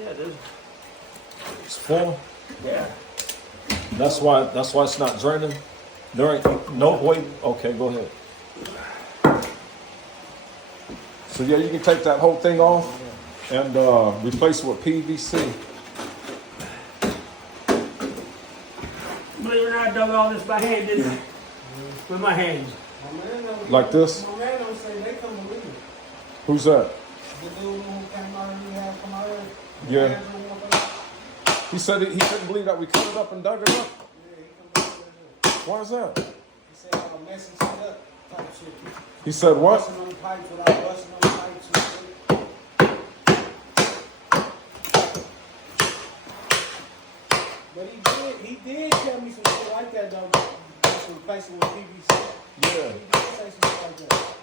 Yeah, this. It's full. Yeah. That's why it's not draining. There ain't no way. Okay, go ahead. So yeah, you can take that whole thing off and replace it with PVC. Believe it or not, I dug all this by hand, didn't I? With my hands. Like this? My man don't say they come believe it. Who's that? The dude who came out and you have come out here. Yeah. He said he couldn't believe that we cut it up and dug it up. Yeah, he come out here. Why is that? He said messing shit up type shit. He said what? Busting on the pipes without busting on the pipes and shit. But he did tell me some shit like that though. Just replacing with PVC. Yeah. He did say some shit like that.